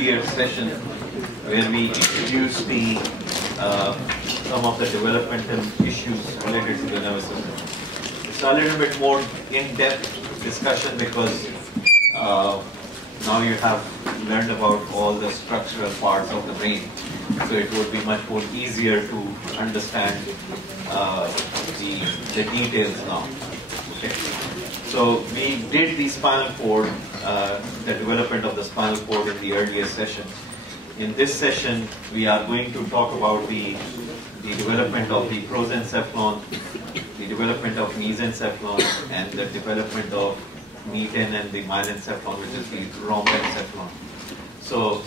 earlier session where we introduced some of the developmental issues related to the nervous system. It's a little bit more in-depth discussion because now you have learned about all the structural parts of the brain, so it would be much more easier to understand the details now. Okay. So we did the spinal cord, the development of the spinal cord in the earlier session. In this session, we are going to talk about the development of the prosencephalon, the development of mesencephalon, and the development of meten and the myelencephalon, which is the rhombencephalon. So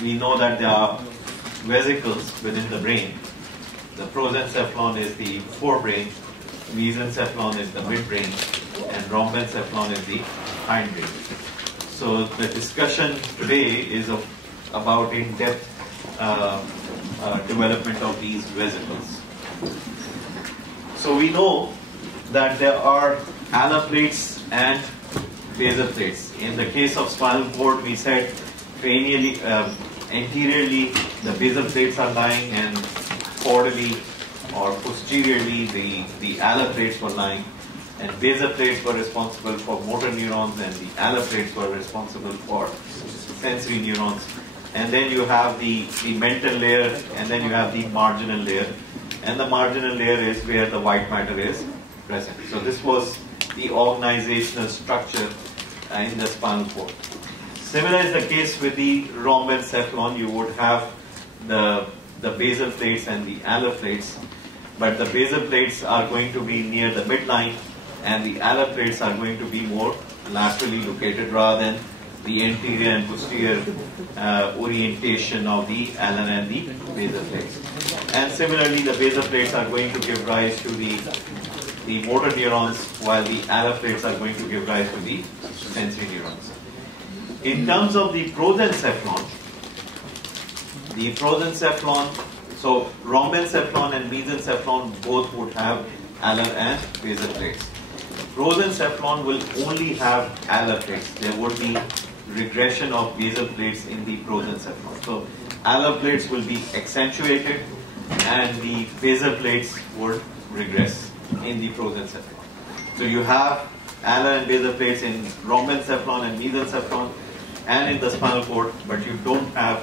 we know that there are vesicles within the brain. The prosencephalon is the forebrain, mesencephalon is the midbrain, and rhombencephalon is the hindbrain. So the discussion today is about in-depth development of these vesicles. So we know that there are alar plates and basal plates. In the case of spinal cord, we said cranially, anteriorly the basal plates are lying, and caudally or posteriorly the alar plates were lying. And basal plates were responsible for motor neurons, and the alar plates were responsible for sensory neurons. And then you have the mental layer, and then you have the marginal layer. And the marginal layer is where the white matter is present. So this was the organizational structure in the spinal cord. Similar is the case with the rhombencephalon. You would have the basal plates and the alar plates, but the basal plates are going to be near the midline, and the alar plates are going to be more laterally located rather than the anterior and posterior orientation of the alar and the basal plates. And similarly, the basal plates are going to give rise to the motor neurons, while the alar plates are going to give rise to the sensory neurons. In terms of the prosencephalon, so rhombencephalon and mesencephalon both would have alar and basal plates. Prosencephalon will only have alar plates. There would be regression of basal plates in the prosencephalon. So alar plates will be accentuated and the basal plates would regress in the prosencephalon. So you have alar and basal plates in rhombencephalon and mesencephalon and in the spinal cord, but you don't have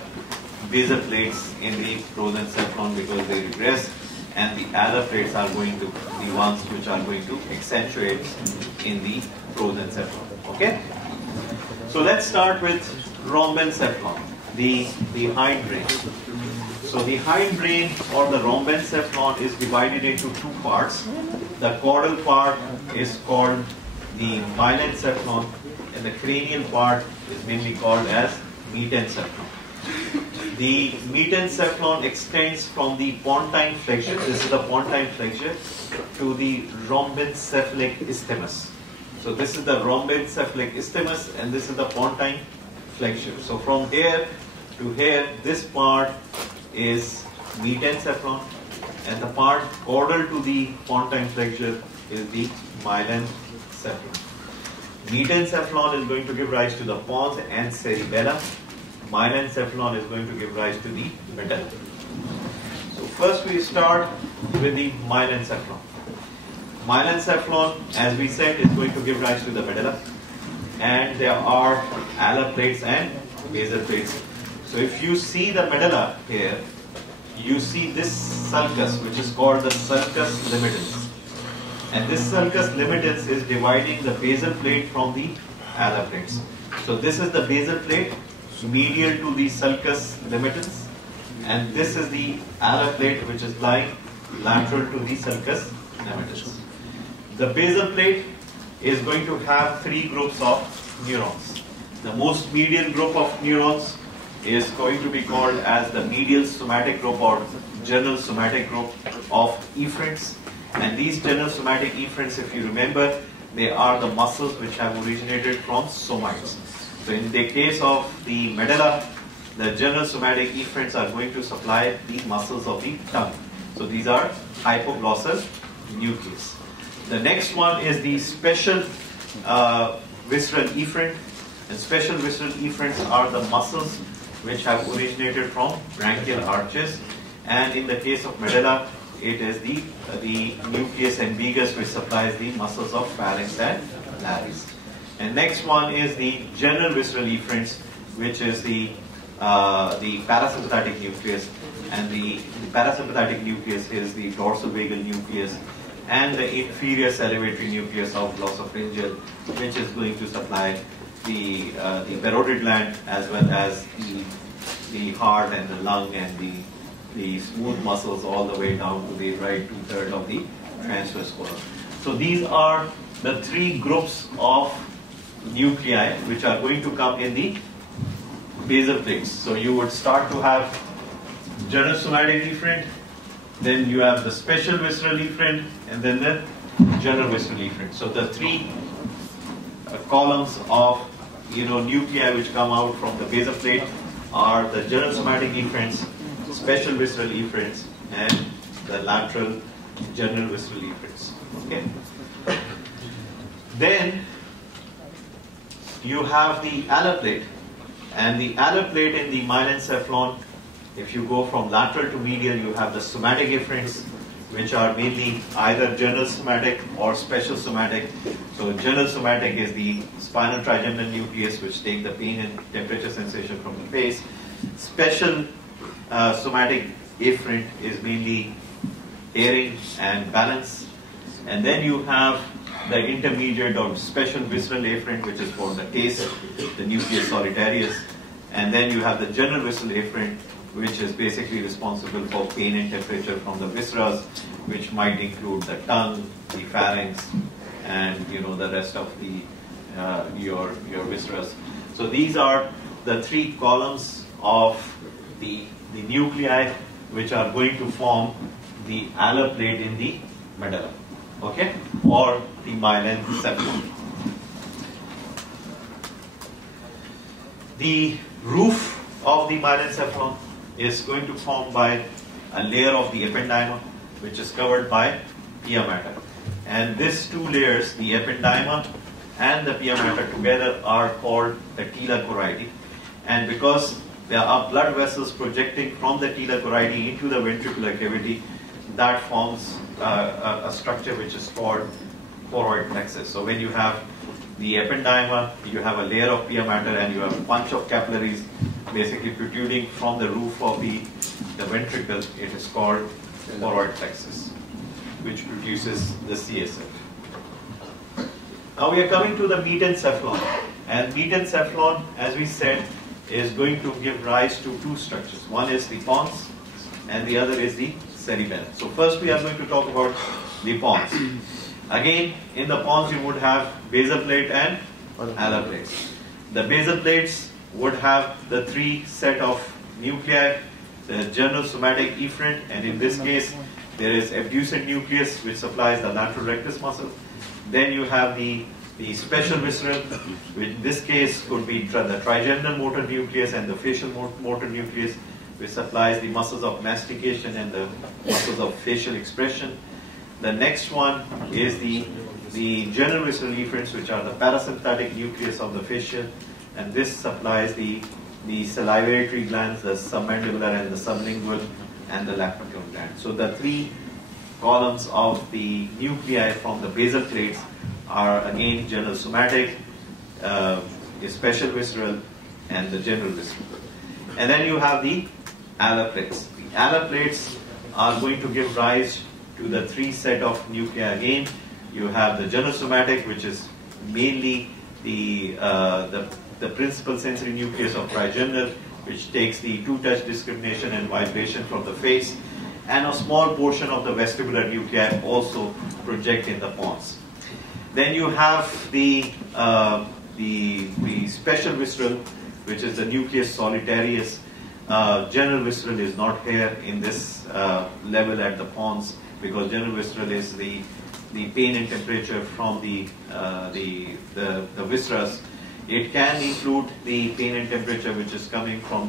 basal plates in the prosencephalon because they regress, and the alar plates are going to be the ones which are going to accentuate in the prosencephalon. Okay? So let's start with rhombencephalon, the hindbrain. So the hindbrain or the rhombencephalon is divided into two parts. The caudal part is called the myelencephalon, and the cranial part is mainly called as metencephalon. The metencephalon extends from the pontine flexure, this is the pontine flexure, to the rhombencephalic isthmus. So this is the rhombencephalic isthmus, and this is the pontine flexure. So from here to here, this part is metencephalon, and the part caudal to the pontine flexure is the myelencephalon. Metencephalon is going to give rise to the pons and cerebellum. Myelencephalon is going to give rise to the medulla. So first we start with the myelencephalon. Myelencephalon, as we said, is going to give rise to the medulla, and there are alar plates and basal plates. So if you see the medulla here, you see this sulcus, which is called the sulcus limigens. And this sulcus limigens is dividing the basal plate from the alar plates. So this is the basal plate medial to the sulcus limigens, and this is the alar plate which is lying lateral to the sulcus limigens. The basal plate is going to have three groups of neurons. The most medial group of neurons is going to be called as the medial somatic group or general somatic group of efferents. And these general somatic efferents, if you remember, they are the muscles which have originated from somites. So in the case of the medulla, the general somatic efferents are going to supply the muscles of the tongue. So these are hypoglossal nucleus. The next one is the special visceral efferent. And special visceral efferents are the muscles which have originated from branchial arches, and in the case of medulla, it is the nucleus ambiguus, which supplies the muscles of pharynx and larynx. And next one is the general visceral efferents, which is the parasympathetic nucleus, and the parasympathetic nucleus is the dorsal-vagal nucleus and the inferior salivatory nucleus of glossopharyngeal, which is going to supply the parotid gland as well as the heart and the lung and the smooth muscles all the way down to the right two-thirds of the transverse column. So these are the three groups of nuclei which are going to come in the basal plates. So you would start to have general somatic efferent, then you have the special visceral efferent, and then the general visceral efferent. So the three columns of nuclei which come out from the basal plate are the general somatic efferents, special visceral efferents, and the lateral general visceral efferents. Okay. Then you have the alar plate, and the alar plate in the myelencephalon, if you go from lateral to medial, you have the somatic efferents, which are mainly either general somatic or special somatic. So general somatic is the spinal trigeminal nucleus, which take the pain and temperature sensation from the face. Special somatic efferent is mainly hearing and balance. And then you have the intermediate or special visceral efferent, which is for the taste, the nucleus solitarius. And then you have the general visceral efferent, which is basically responsible for pain and temperature from the viscera, which might include the tongue, the pharynx, and the rest of the your viscera. So these are the three columns of the nuclei which are going to form the alar plate in the medulla, okay, or the myelencephalon. The roof of the myelencephalon is going to form by a layer of the ependyma, which is covered by pia mater. And these two layers, the ependyma and the pia mater together, are called the tela choroidi. And because there are blood vessels projecting from the tela choroidi into the ventricular cavity, that forms a structure which is called choroid plexus. So when you have the ependyma, you have a layer of pia mater, and you have a bunch of capillaries basically protruding from the roof of the ventricle. It is called choroid plexus, which produces the CSF. Now we are coming to the metencephalon, and metencephalon, as we said, is going to give rise to two structures. One is the pons, and the other is the cerebellum. So first we are going to talk about the pons. Again, in the pons you would have basal plate and alar plates. The basal plates would have the three set of nuclei, the general somatic efferent, and in this case there is abducent nucleus which supplies the lateral rectus muscle. Then you have the special visceral, which in this case could be the trigeminal motor nucleus and the facial motor nucleus, which supplies the muscles of mastication and the muscles of facial expression. The next one is the general visceral efferents, which are the parasympathetic nucleus of the facial, and this supplies the salivatory glands, the submandibular and the sublingual, and the lacrimal gland. So the three columns of the nuclei from the basal plates are again general somatic, special visceral, and the general visceral. And then you have the alar plates. The alar plates are going to give rise to the three set of nuclei again. You have the general somatic, which is mainly the principal sensory nucleus of trigeminal, which takes the two-touch discrimination and vibration from the face, and a small portion of the vestibular nuclei also project in the pons. Then you have the special visceral, which is the nucleus solitarius. General visceral is not here in this level at the pons, because general visceral is the pain and temperature from the viscera. It can include the pain and temperature which is coming from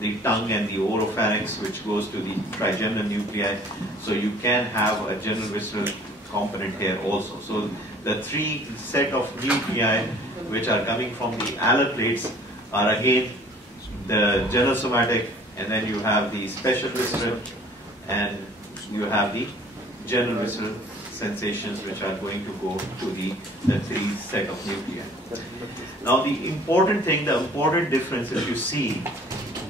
the tongue and the oropharynx, which goes to the trigeminal nuclei. So you can have a general visceral component here also. So the three set of nuclei which are coming from the alar plates are again the general somatic, and then you have the special visceral, and you have the general visceral sensations which are going to go to the three set of nuclei. Now the important thing, the important difference is you see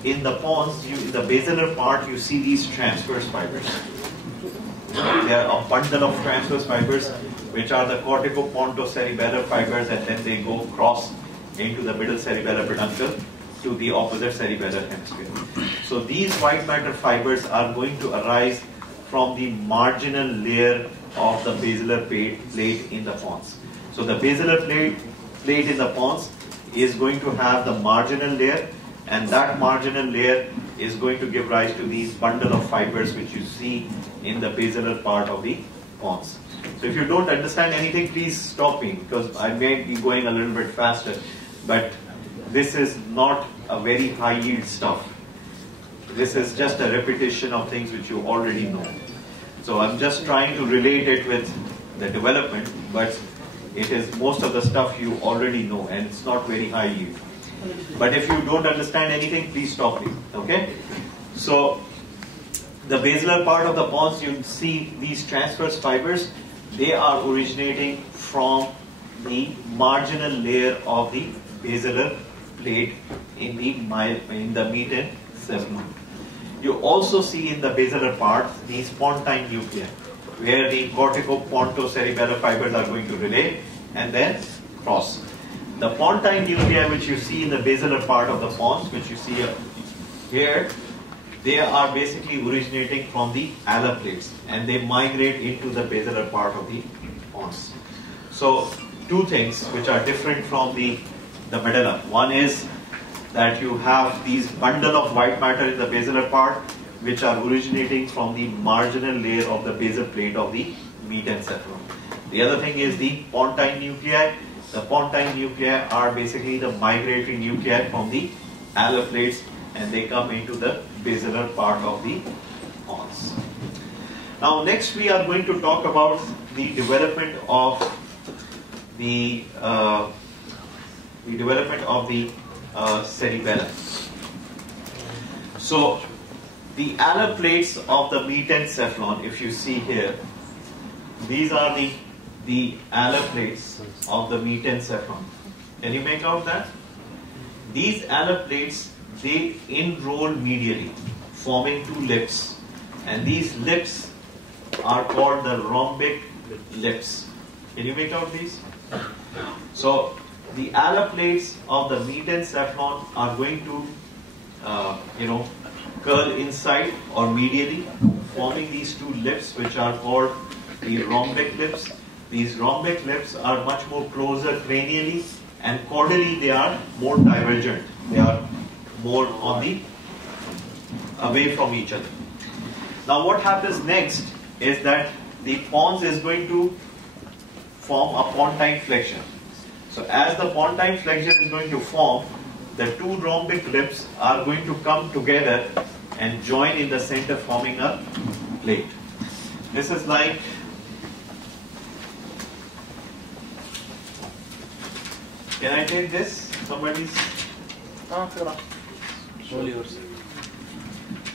in the pons, in the basilar part, you see these transverse fibers. They are a bundle of transverse fibers which are the corticopontocerebellar fibers, and then they go cross into the middle cerebellar peduncle to the opposite cerebellar hemisphere. So these white matter fibers are going to arise from the marginal layer of the basilar plate in the pons. So the basilar plate in the pons is going to have the marginal layer, and that marginal layer is going to give rise to these bundle of fibers which you see in the basilar part of the pons. So if you don't understand anything, please stop me, because I may be going a little bit faster, but this is not a very high yield stuff. This is just a repetition of things which you already know. So I'm just trying to relate it with the development, but it is most of the stuff you already know, and it's not very high yield. But if you don't understand anything, please stop me, okay? So the basilar part of the pons, you see these transverse fibers, they are originating from the marginal layer of the basilar plate in the metencephalon. You also see in the basilar part these pontine nuclei, where the corticopontocerebellar fibers are going to relay and then cross. The pontine nuclei which you see in the basilar part of the pons, which you see here, they are basically originating from the alar plates, and they migrate into the basilar part of the pons. So two things which are different from the medulla. One is that you have these bundle of white matter in the basilar part which are originating from the marginal layer of the basal plate of the metencephalon. The other thing is the pontine nuclei. The pontine nuclei are basically the migratory nuclei from the alar plates, and they come into the basilar part of the pons. Now next we are going to talk about the development of the cerebellum. So the alar plates of the metencephalon, if you see here, these are the alar plates of the metencephalon. Can you make out that? These alar plates, they enroll medially, forming two lips, and these lips are called the rhombic lips. Can you make out these? So the alar plates of the metencephalon are going to curl inside or medially, forming these two lips which are called the rhombic lips. These rhombic lips are much more closer cranially, and caudally they are more divergent. They are more on the away from each other. Now what happens next is that the pons is going to form a pontine flexion. So as the pontine flexion is going to form, the two rhombic lips are going to come together and join in the center, forming a plate. This is like can I take this? Somebody's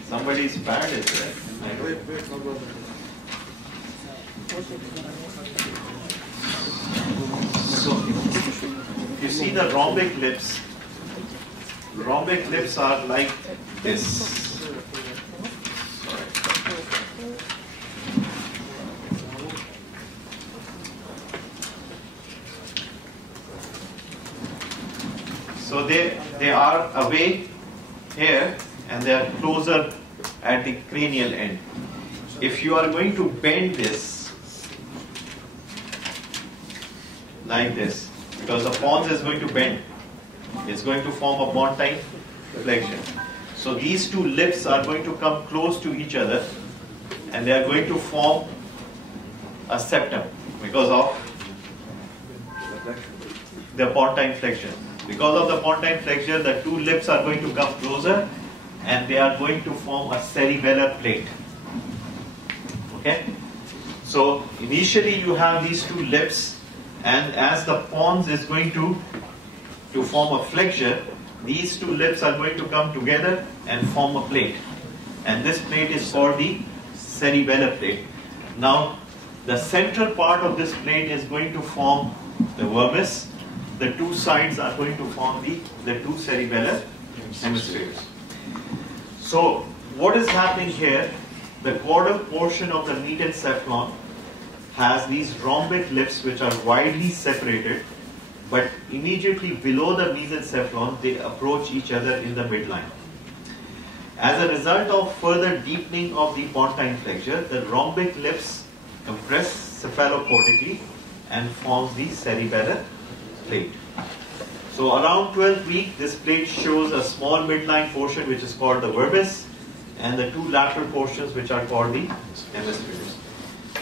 somebody's pad is there. So you see the rhombic lips. Rhombic lips are like this. So they are away here, and they are closer at the cranial end. If you are going to bend this like this, because the pons is going to bend, it's going to form a pontine flexion. So these two lips are going to come close to each other, and they are going to form a septum because of the pontine flexion. Because of the pontine flexion, the two lips are going to come closer, and they are going to form a cerebellar plate. Okay? So initially you have these two lips, and as the pons is going to form a flexure, these two lips are going to come together and form a plate. And this plate is called the cerebellar plate. Now, the central part of this plate is going to form the vermis. The two sides are going to form the two cerebellar hemispheres. So, what is happening here? The caudal portion of the mesencephalon has these rhombic lips which are widely separated, but immediately below the mesencephalon, they approach each other in the midline. As a result of further deepening of the pontine flexure, the rhombic lips compress cephalocortically and forms the cerebellar plate. So around 12th week, this plate shows a small midline portion which is called the vermis, and the two lateral portions which are called the hemispheres.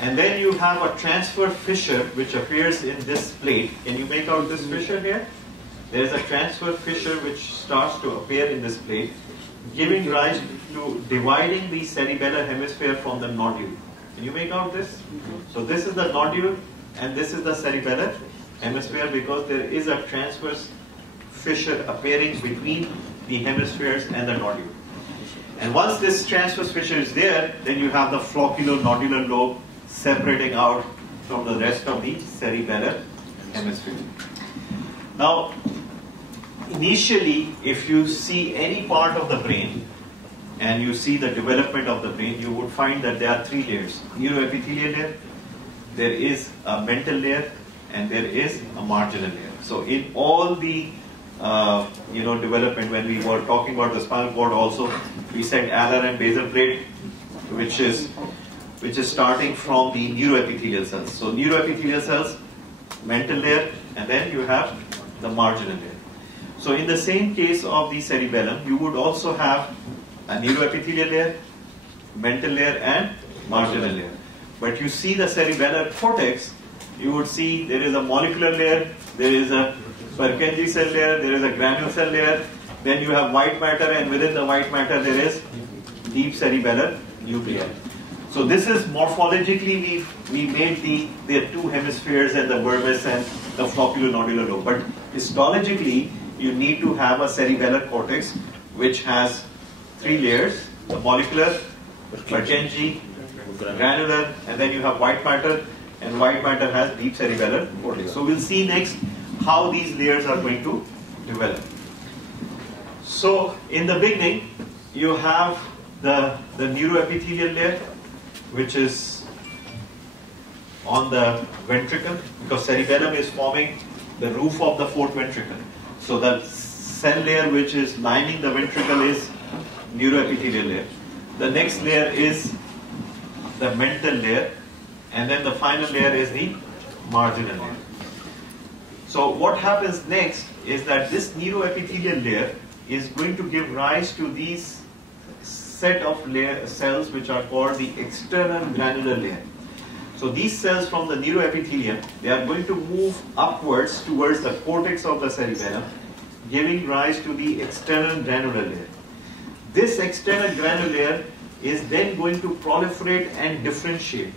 And then you have a transfer fissure which appears in this plate. Can you make out this fissure here? There is a transfer fissure which starts to appear in this plate, giving rise to dividing the cerebellar hemisphere from the nodule. Can you make out this? So this is the nodule and this is the cerebellar hemisphere, because there is a transverse fissure appearing between the hemispheres and the nodule. And once this transverse fissure is there, then you have the flocculonodular lobe separating out from the rest of the cerebellar hemisphere. Now, initially, if you see any part of the brain and you see the development of the brain, you would find that there are three layers: neuroepithelial layer, there is a mental layer, and there is a marginal layer. So in all the development, when we were talking about the spinal cord also, we said alar and basal plate, which is starting from the neuroepithelial cells. So neuroepithelial cells, mental layer, and then you have the marginal layer. So in the same case of the cerebellum, you would also have a neuroepithelial layer, mental layer, and marginal layer. But you see the cerebellar cortex, you would see there is a molecular layer, there is a Purkinje cell layer, there is a granule cell layer, then you have white matter, and within the white matter there is deep cerebellar nuclei. So this is morphologically, we made the two hemispheres and the vermis and the flocculonodular lobe. But histologically, you need to have a cerebellar cortex which has three layers: the molecular, Purkinje, granular, and then you have white matter, and white matter has deep cerebellar cortex. So we'll see next how these layers are going to develop. So in the beginning, you have the neuroepithelial layer, which is on the ventricle, because cerebellum is forming the roof of the fourth ventricle. So the cell layer which is lining the ventricle is neuroepithelial layer. The next layer is the mental layer, and then the final layer is the marginal layer. So what happens next is that this neuroepithelial layer is going to give rise to these set of cells which are called the external granular layer. So these cells from the neuroepithelium, they are going to move upwards towards the cortex of the cerebellum, giving rise to the external granular layer. This external granular layer is then going to proliferate and differentiate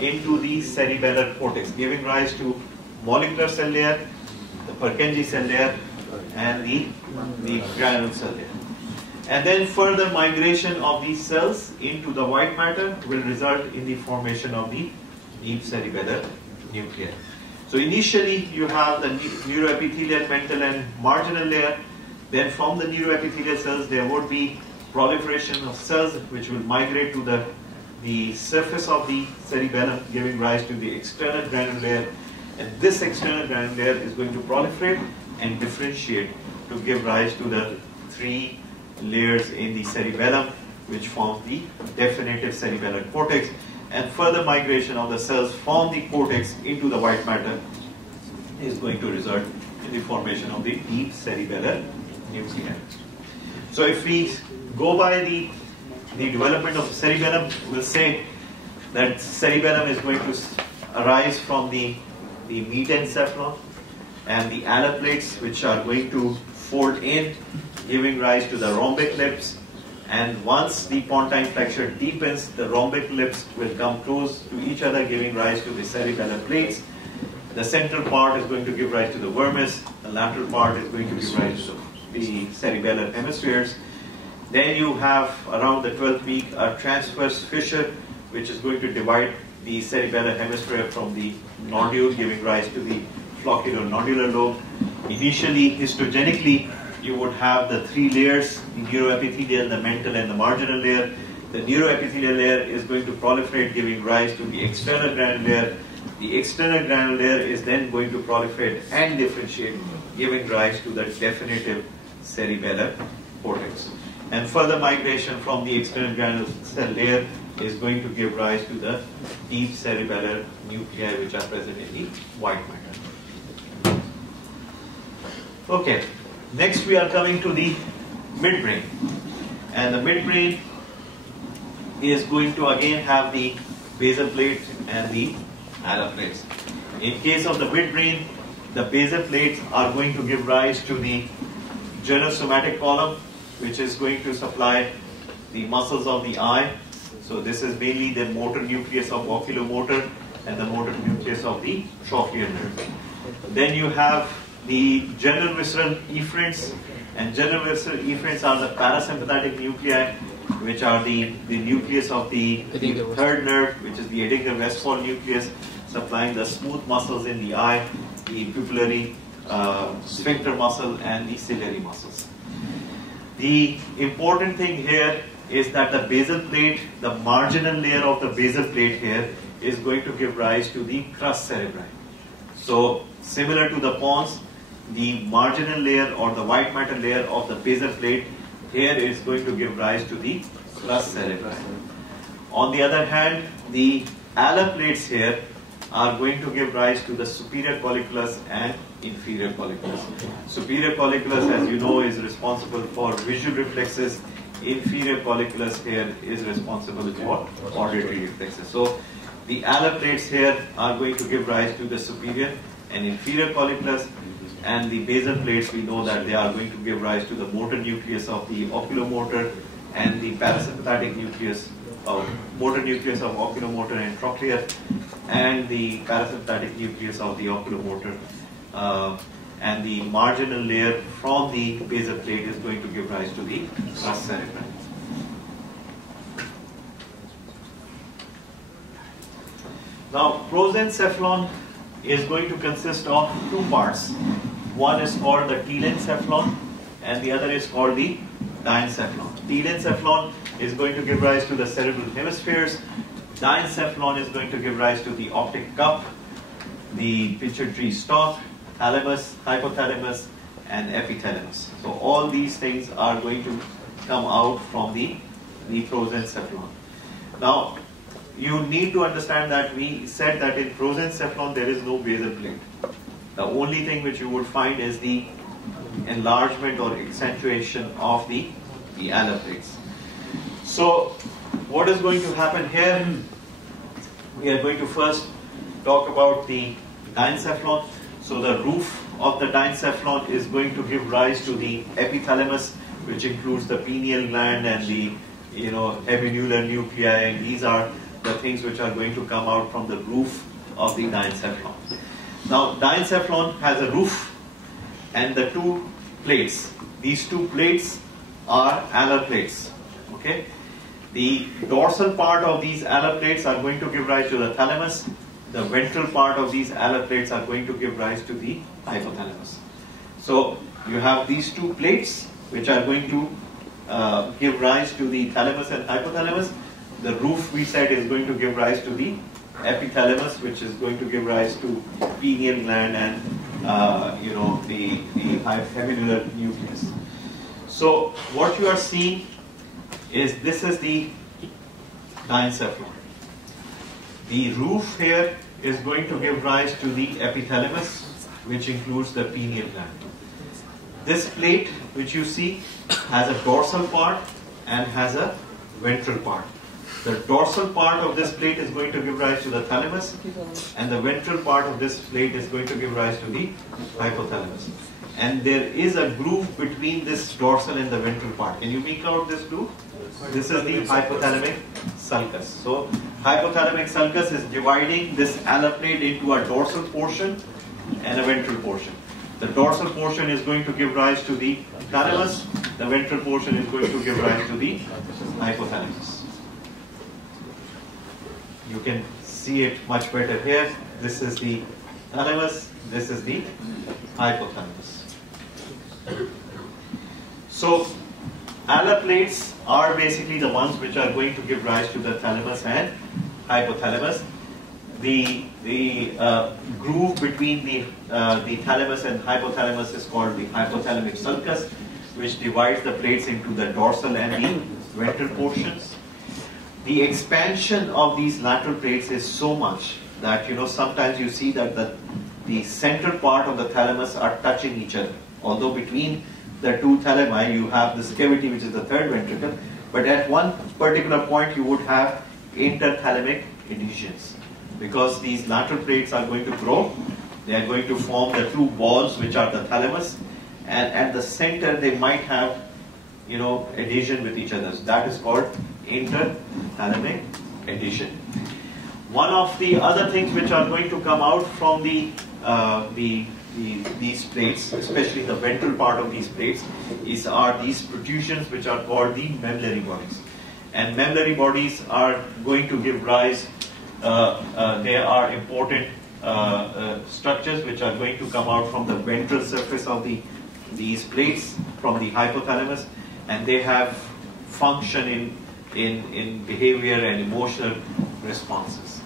into the cerebellar cortex, giving rise to molecular cell layer, the Purkinje cell layer, and the granule cell layer. And then further migration of these cells into the white matter will result in the formation of the deep cerebellar nuclei. So initially you have the neuroepithelial, mental, and marginal layer. Then from the neuroepithelial cells there would be proliferation of cells which will migrate to the surface of the cerebellum, giving rise to the external granular layer. And this external granular layer is going to proliferate and differentiate to give rise to the three layers in the cerebellum, which forms the definitive cerebellar cortex. And further migration of the cells from the cortex into the white matter is going to result in the formation of the deep cerebellar nuclei. So if we go by the development of the cerebellum, we'll say that cerebellum is going to arise from the mesencephalon and the alar plates, which are going to fold in, giving rise to the rhombic lips. And once the pontine flexure deepens, the rhombic lips will come close to each other, giving rise to the cerebellar plates. The central part is going to give rise to the vermis. The lateral part is going to give rise to the the cerebellar hemispheres. Then you have around the 12th week a transverse fissure which is going to divide the cerebellar hemisphere from the nodule, giving rise to the flocculonodular lobe. Initially, histogenically, you would have the three layers, the neuroepithelial, the mental, and the marginal layer. The neuroepithelial layer is going to proliferate, giving rise to the external granule layer. The external granule layer is then going to proliferate and differentiate, giving rise to the definitive cerebellar cortex. And further migration from the external granule cell layer is going to give rise to the deep cerebellar nuclei which are present in the white matter. Okay, next we are coming to the midbrain. And the midbrain is going to again have the basal plate and the alar plates. In case of the midbrain, the basal plates are going to give rise to the geniosomatic column, which is going to supply the muscles of the eye. So this is mainly the motor nucleus of oculomotor and the motor nucleus of the trochlear nerve. Then you have the general-visceral efferents, and general-visceral efferents are the parasympathetic nuclei, which are the nucleus of the third nerve, which is the Edinger-Westphal nucleus, supplying the smooth muscles in the eye, the pupillary sphincter muscle, and the ciliary muscles. The important thing here is that the basal plate, the marginal layer of the basal plate here, is going to give rise to the crus cerebri. So, similar to the pons, the marginal layer or the white matter layer of the basal plate here is going to give rise to the crus cerebri. On the other hand, the alar plates here are going to give rise to the superior colliculus and inferior colliculus. Superior colliculus, as you know, is responsible for visual reflexes. Inferior colliculus here is responsible for auditory reflexes. So the alar plates here are going to give rise to the superior and inferior colliculus, and the basal plates, we know that they are going to give rise to the motor nucleus of the oculomotor and the parasympathetic nucleus of motor nucleus of oculomotor and trochlear, and the parasympathetic nucleus of the oculomotor, and the marginal layer from the basal plate is going to give rise to the crus cerebri. Now, prosencephalon is going to consist of two parts. One is called the telencephalon and the other is called the diencephalon. Telencephalon is going to give rise to the cerebral hemispheres. Diencephalon is going to give rise to the optic cup, the pituitary stalk, thalamus, hypothalamus, and epithalamus. So all these things are going to come out from the prosencephalon. Now, you need to understand that we said that in prosencephalon there is no basal plate. The only thing which you would find is the enlargement or accentuation of the alar plates. So what is going to happen here? We are going to first talk about the diencephalon. So the roof of the diencephalon is going to give rise to the epithalamus, which includes the pineal gland and the epinular nuclei, and these are the things which are going to come out from the roof of the diencephalon. Now, diencephalon has a roof and the two plates. These two plates are alar plates. Okay, the dorsal part of these alar plates are going to give rise to the thalamus. The ventral part of these alar plates are going to give rise to the hypothalamus. So you have these two plates which are going to give rise to the thalamus and hypothalamus. The roof, we said, is going to give rise to the epithalamus, which is going to give rise to pineal gland and the epinular nucleus. So what you are seeing is this is the diencephalon. The roof here is going to give rise to the epithalamus, which includes the pineal gland. This plate, which you see, has a dorsal part and has a ventral part. The dorsal part of this plate is going to give rise to the thalamus, and the ventral part of this plate is going to give rise to the hypothalamus. And there is a groove between this dorsal and the ventral part. Can you make out this groove? This is the hypothalamic sulcus. So hypothalamic sulcus is dividing this alar plate into a dorsal portion and a ventral portion. The dorsal portion is going to give rise to the thalamus. The ventral portion is going to give rise to the hypothalamus. You can see it much better here. This is the thalamus. This is the hypothalamus. So, alar plates are basically the ones which are going to give rise to the thalamus and hypothalamus. The groove between the thalamus and hypothalamus is called the hypothalamic sulcus, which divides the plates into the dorsal and the ventral portions. The expansion of these lateral plates is so much that sometimes you see that the central part of the thalamus are touching each other. Although between the two thalami you have this cavity which is the third ventricle, but at one particular point you would have interthalamic adhesions. Because these lateral plates are going to grow, they are going to form the two balls which are the thalamus, and at the center they might have adhesion with each other. So that is called interthalamic adhesion. One of the other things which are going to come out from these plates, especially the ventral part of these plates, are these protrusions which are called the medullary bodies. And medullary bodies are going to give rise. They are important structures which are going to come out from the ventral surface of these plates from the hypothalamus, and they have function in behavior and emotional responses.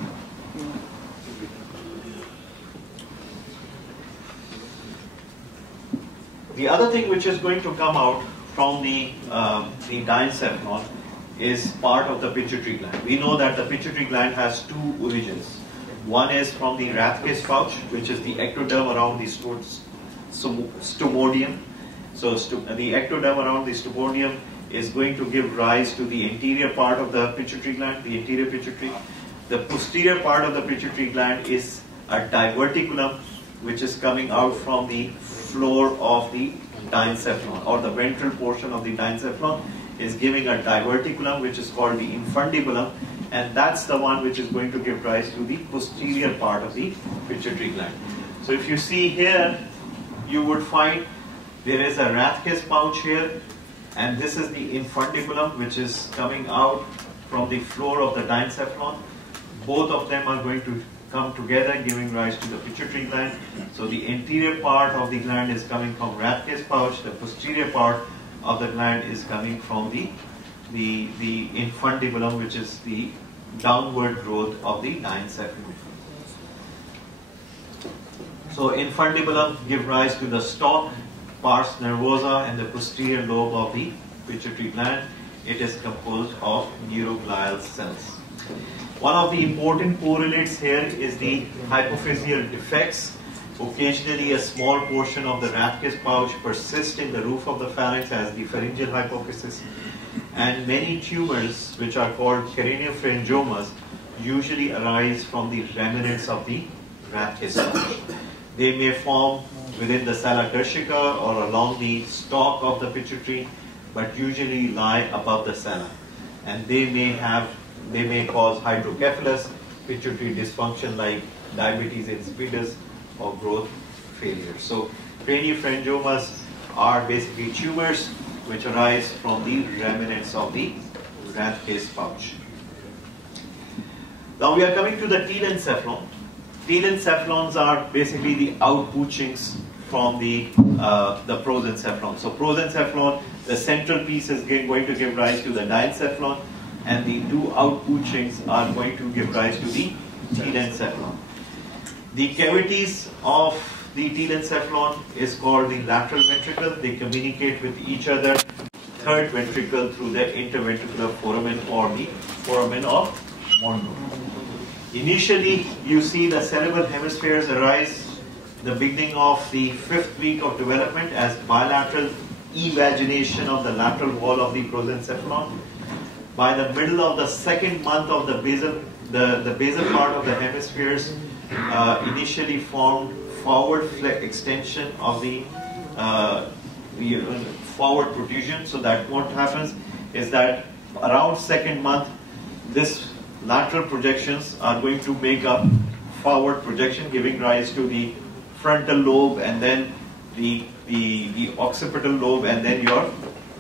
The other thing which is going to come out from the diencephalon is part of the pituitary gland. We know that the pituitary gland has two origins. One is from the Rathke's pouch, which is the ectoderm around the stomodium. So the ectoderm around the stomodium is going to give rise to the anterior part of the pituitary gland, the anterior pituitary. The posterior part of the pituitary gland is a diverticulum, which is coming out from the floor of the diencephalon, or the ventral portion of the diencephalon is giving a diverticulum which is called the infundibulum, and that's the one which is going to give rise to the posterior part of the pituitary gland. So if you see here, you would find there is a Rathke's pouch here, and this is the infundibulum which is coming out from the floor of the diencephalon. Both of them are going to come together, giving rise to the pituitary gland. So the anterior part of the gland is coming from Rathke's pouch. The posterior part of the gland is coming from the infundibulum, which is the downward growth of the diencephalon. So infundibulum give rise to the stalk, pars nervosa, and the posterior lobe of the pituitary gland. It is composed of neuroglial cells. One of the important correlates here is the hypophyseal defects. Occasionally a small portion of the Rathke's pouch persists in the roof of the pharynx as the pharyngeal hypophysis, and many tumors which are called craniopharyngiomas usually arise from the remnants of the Rathke's pouch. They may form within the sala turcica or along the stalk of the pituitary, but usually lie above the sala, and they may cause hydrocephalus, pituitary dysfunction like diabetes insipidus, or growth failure. So craniopharyngiomas are basically tumors which arise from the remnants of the Rathke's pouch. Now we are coming to the telencephalon. Telencephalons are basically the outpouchings from the prosencephalon. So prosencephalon, the central piece is going to give rise to the diencephalon, and the two outpouchings are going to give rise to the telencephalon. The cavities of the telencephalon is called the lateral ventricle. They communicate with each other, third ventricle, through the interventricular foramen or the foramen of Monro. Initially, you see the cerebral hemispheres arise the beginning of the 5th week of development as bilateral evagination of the lateral wall of the prosencephalon. By the middle of the 2nd month of the basal part of the hemispheres initially formed forward extension of the forward protrusion. So that what happens is that around 2nd month, this lateral projections are going to make a forward projection, giving rise to the frontal lobe, and then the occipital lobe and then your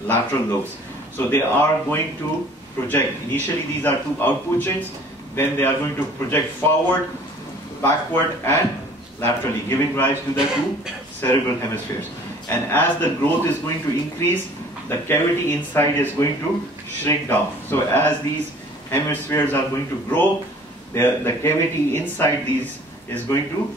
lateral lobes. So they are going to project. Initially these are two output chains, then they are going to project forward, backward and laterally, giving rise to the two cerebral hemispheres. And as the growth is going to increase, the cavity inside is going to shrink down. So as these hemispheres are going to grow, the cavity inside these is going to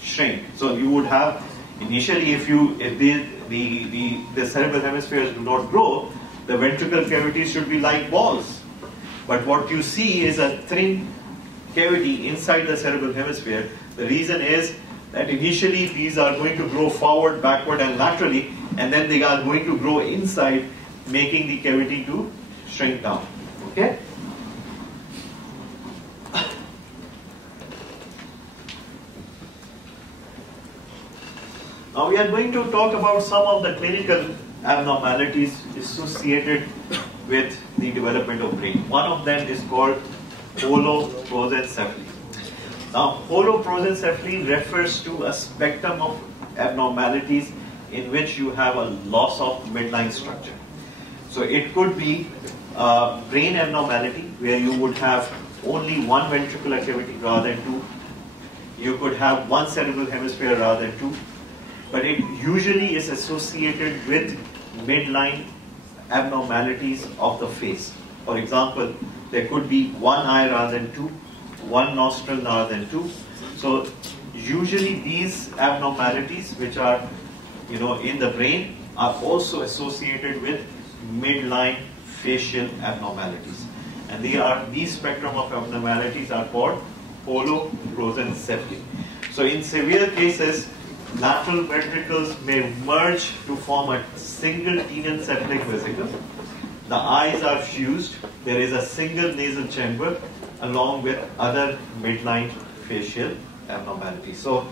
shrink. So you would have initially, if the cerebral hemispheres do not grow, the ventricle cavity should be like balls. But what you see is a thin cavity inside the cerebral hemisphere. The reason is that initially these are going to grow forward, backward and laterally, and then they are going to grow inside, making the cavity to shrink down. Okay? Now we are going to talk about some of the clinical abnormalities associated with the development of brain. One of them is called holoprosencephaly. Now, holoprosencephaly refers to a spectrum of abnormalities in which you have a loss of midline structure. So it could be a brain abnormality where you would have only one ventricular cavity rather than two. You could have one cerebral hemisphere rather than two. But it usually is associated with midline abnormalities of the face. For example, there could be one eye rather than two, one nostril rather than two. So usually these abnormalities which are in the brain are also associated with midline facial abnormalities. And these spectrum of abnormalities are called holoprosencephaly. So in severe cases, lateral ventricles may merge to form a single telencephalic vesicle. The eyes are fused. There is a single nasal chamber along with other midline facial abnormalities. So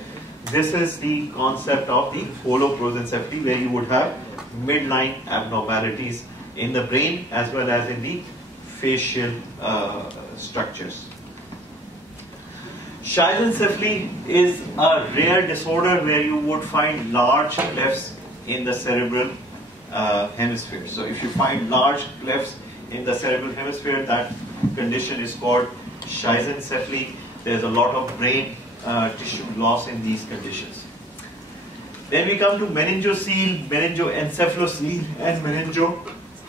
this is the concept of the holoprosencephaly, where you would have midline abnormalities in the brain as well as in the facial structures. Scheidencephaly is a rare disorder where you would find large clefts in the cerebral hemisphere. So if you find large clefts in the cerebral hemisphere, that condition is called Scheidencephaly. There's a lot of brain tissue loss in these conditions. Then we come to meningocele, meningoencephalocele, and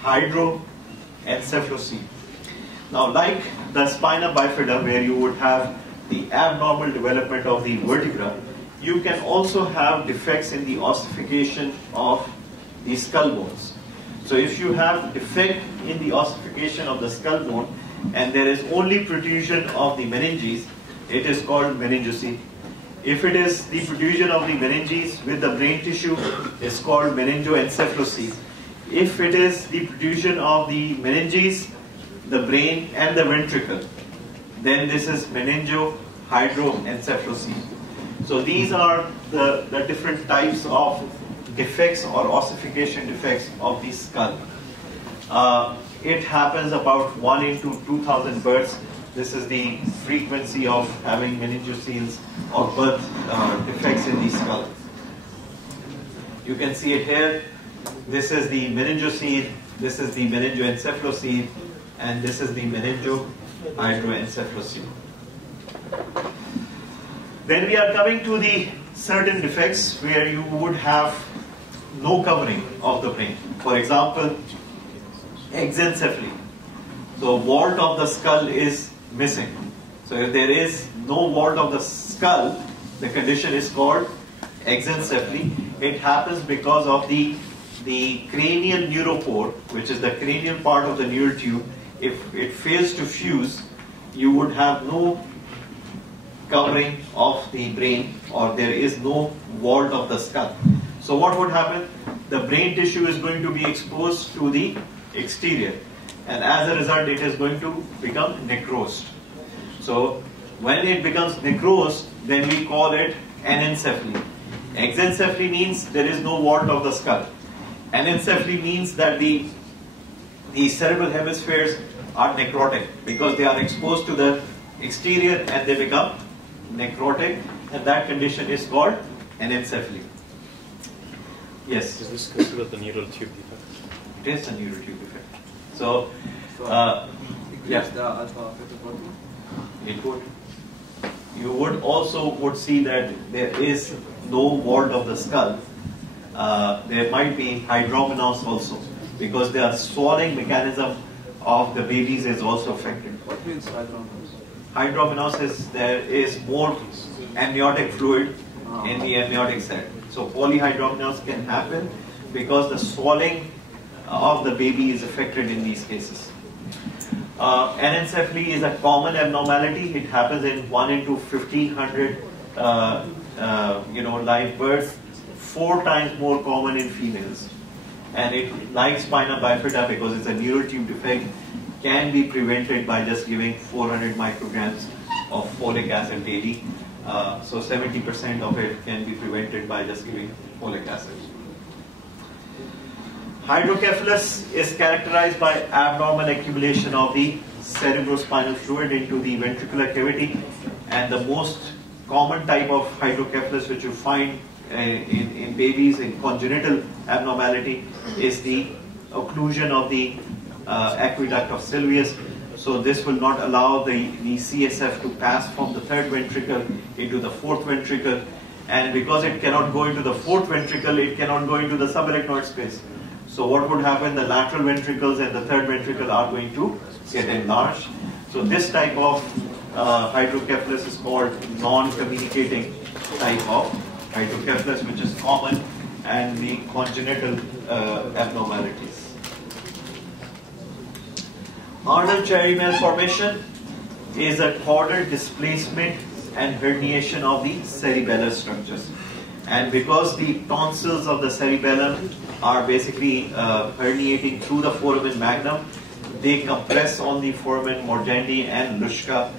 meningohydroencephalocele. Now, like the spina bifida, where you would have the abnormal development of the vertebra, you can also have defects in the ossification of the skull bones. So if you have defect in the ossification of the skull bone and there is only protrusion of the meninges, it is called meningocele. If it is the protrusion of the meninges with the brain tissue, it's called meningoencephalocele. If it is the protrusion of the meninges, the brain and the ventricle, then this is meningohydroencephalocele. So these are the different types of defects or ossification defects of the skull. It happens about 1 in 2,000 births. This is the frequency of having meningoceles or birth defects in the skull. You can see it here. This is the meningocele, this is the meningoencephalocele, and this is the meningohydroencephalocele. Then we are coming to the certain defects where you would have no covering of the brain. For example, exencephaly. So vault of the skull is missing. So if there is no vault of the skull, the condition is called exencephaly. It happens because of the cranial neuropore, which is the cranial part of the neural tube. If it fails to fuse, you would have no covering of the brain, or there is no vault of the skull. So what would happen? The brain tissue is going to be exposed to the exterior, and as a result it is going to become necrosed. So when it becomes necrosed, then we call it anencephaly. Exencephaly means there is no vault of the skull. Anencephaly means that the cerebral hemispheres are necrotic because they are exposed to the exterior and they become necrotic, and that condition is called anencephaly. Yes. Is this considered the neural tube defect? It is a neural tube defect. So, yes, the alpha beta protein. It would. You would see that there is no wall of the skull. There might be hydromenos also, because the swallowing mechanism of the babies is also affected. What means hydromenos? Hydromenos is there is more amniotic fluid in the amniotic sac. So polyhydromenos can happen because the swallowing of the baby is affected in these cases. Anencephaly is a common abnormality. It happens in 1 into 1500 live births, 4 times more common in females. And it, like spina bifida, because it's a neural tube defect, can be prevented by just giving 400 micrograms of folic acid daily. So 70% of it can be prevented by just giving folic acid. Hydrocephalus is characterized by abnormal accumulation of the cerebrospinal fluid into the ventricular cavity, and the most common type of hydrocephalus which you find in babies in congenital abnormality is the occlusion of the aqueduct of Sylvius. So this will not allow the CSF to pass from the third ventricle into the fourth ventricle, and because it cannot go into the fourth ventricle, it cannot go into the subarachnoid space. So what would happen? The lateral ventricles and the third ventricle are going to get enlarged. So this type of hydrocephalus is called non-communicating type of hydrocephalus, which is common and the congenital abnormalities. Arnold Chiari malformation is a caudal displacement and herniation of the cerebellar structures. And because the tonsils of the cerebellum are basically herniating through the foramen magnum, they compress on the foramen morgandi and luschka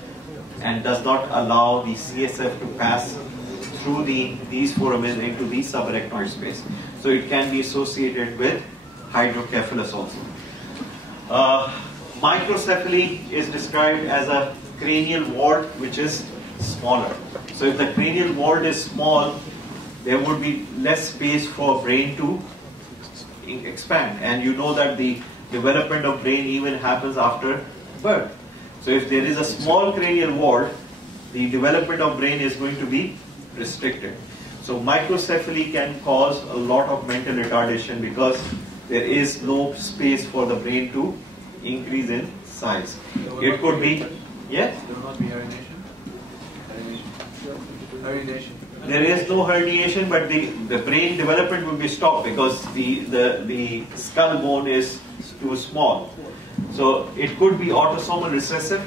and does not allow the CSF to pass through these foramen into the subarachnoid space. So it can be associated with hydrocephalus also. Microcephaly is described as a cranial wart which is smaller. So if the cranial wart is small, there would be less space for brain to expand. And you know that the development of brain even happens after birth. So if there is a small cranial wart, the development of brain is going to be restricted. So microcephaly can cause a lot of mental retardation because there is no space for the brain to increase in size. It could be, yes? There will not be herniation? Herniation. There is no herniation, but the brain development will be stopped because the skull bone is too small. So it could be autosomal recessive.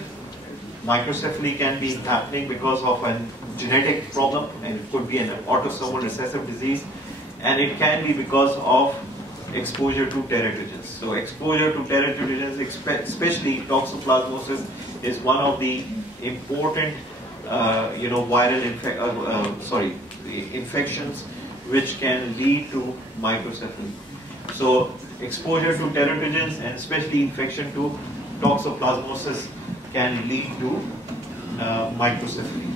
Microcephaly can be happening because of a genetic problem, and it could be an autosomal recessive disease, and it can be because of exposure to teratogens. So exposure to teratogens, especially toxoplasmosis, is one of the important viral infections which can lead to microcephaly. So exposure to teratogens and especially infection to toxoplasmosis can lead to microcephaly.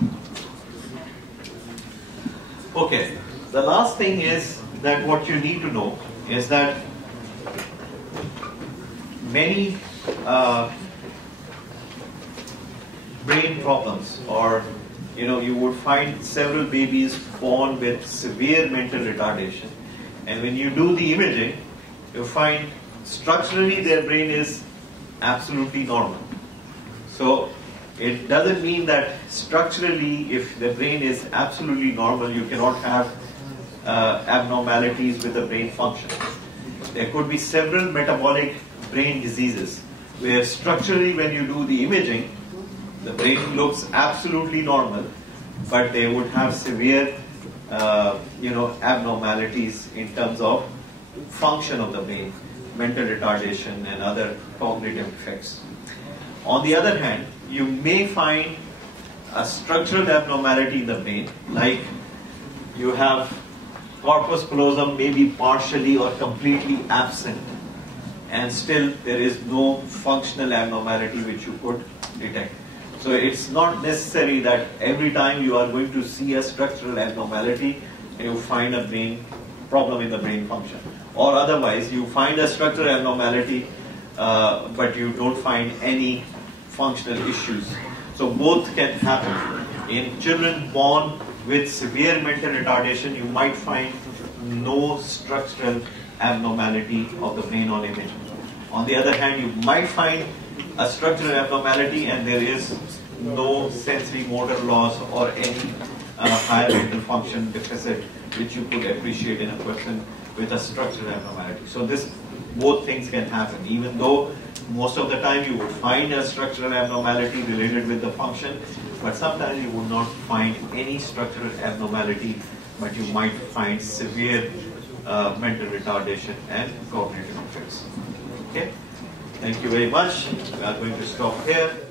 Okay, the last thing is that what you need to know is that many brain problems, or you would find several babies born with severe mental retardation, and when you do the imaging, you find structurally their brain is absolutely normal. So it doesn't mean that structurally, if the brain is absolutely normal, you cannot have abnormalities with the brain function. There could be several metabolic brain diseases where structurally, when you do the imaging, the brain looks absolutely normal, but they would have severe abnormalities in terms of function of the brain, mental retardation and other cognitive effects. On the other hand, you may find a structural abnormality in the brain, like you have corpus callosum may be partially or completely absent, and still there is no functional abnormality which you could detect. So it's not necessary that every time you are going to see a structural abnormality, you find a brain problem in the brain function. Or otherwise, you find a structural abnormality, but you don't find any functional issues. So both can happen. In children born with severe mental retardation, you might find no structural abnormality of the brain on imaging. On the other hand, you might find a structural abnormality and there is no sensory motor loss or any higher mental function deficit which you could appreciate in a person with a structural abnormality. So both things can happen, even though most of the time you would find a structural abnormality related with the function, but sometimes you would not find any structural abnormality, but you might find severe mental retardation and cognitive effects. Okay? Thank you very much. We are going to stop here.